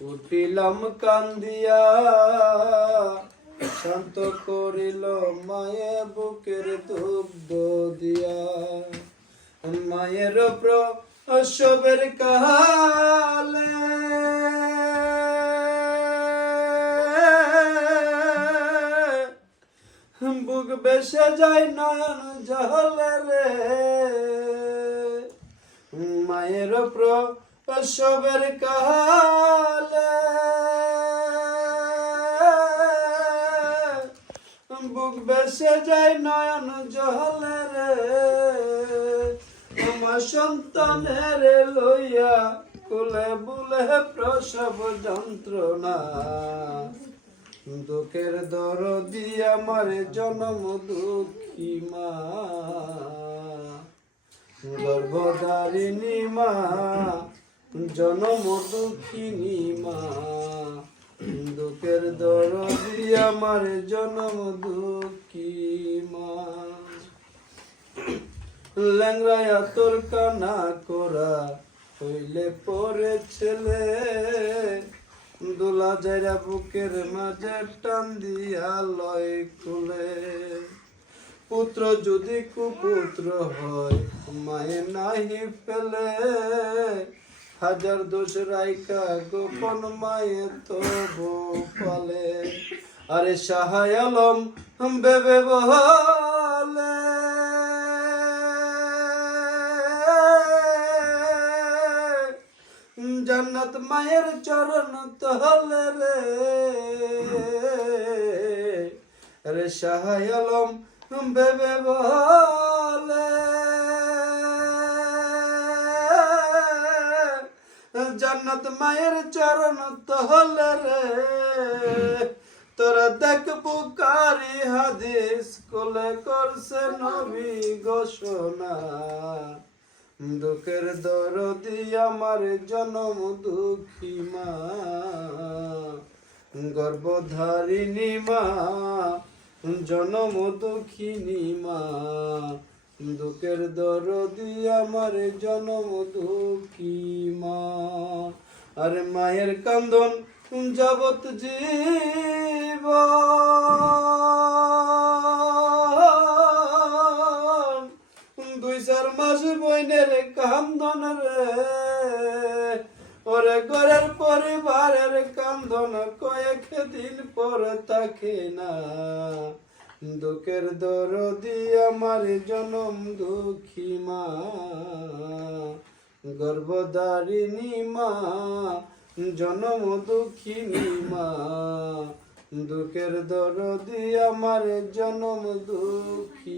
উঠিলাম কান্দিয়া শান্ত করিল মায়ে বুকের দুগ্ধ দিয়া মায়ের প্রসবের কালে বুক বেসে যায় নয়ন জলে রে মায়ের প্রসবের কালে বুক বেসে যায় নয়ন জলে রে আমার সন্তানের লইয়া কোলে বুলে প্রসব যন্ত্রণা দুঃখের দরদি আমার জনম দুঃখী মা গর্ভধারিণী মা জনম দুঃখিনী মা দুঃখের দরদি আমার জনম দুঃখী মা ল্যাংরায়া তোর কানা করা হইলে পরে ছেলে দোলা যাইরা বুকের মাঝে টান দিয়া লয় কুলে পুত্র যদি কুপুত্র হয় মায়ে নাহি ফেলে হাজার দোষ রাইকা গোপন মায়ে তবু পালে আরে সাহায় আলম বেবে বলে জান্নাত মায়ের চরণ তলে রে রে সাহায় আলম বেবে বলে জান্নাত মায়ের চরণ তলে রে তোরা দেখ পুকারি হাদিস কোলে করছে নবী ঘোষণা দুঃখের দরদি আমার জনম দুঃখী মা গর্ভধারিণী মা জনম দুঃখিনী মা দুঃখের দরদি আমার জনম দুঃখী মা আরে মায়ের কান্দন যাবত জীবন 2-4 মাস বইনের কান্দন রে ওরে ঘরের পরিবারের কান্দন কয়েক দিন পর থাকে না দুঃখের দরদি আমার জনম দুঃখী মা গর্ভধারিণী মা জনম দুঃখিনী মা দুঃখের দরদি আমার জনম দুঃখী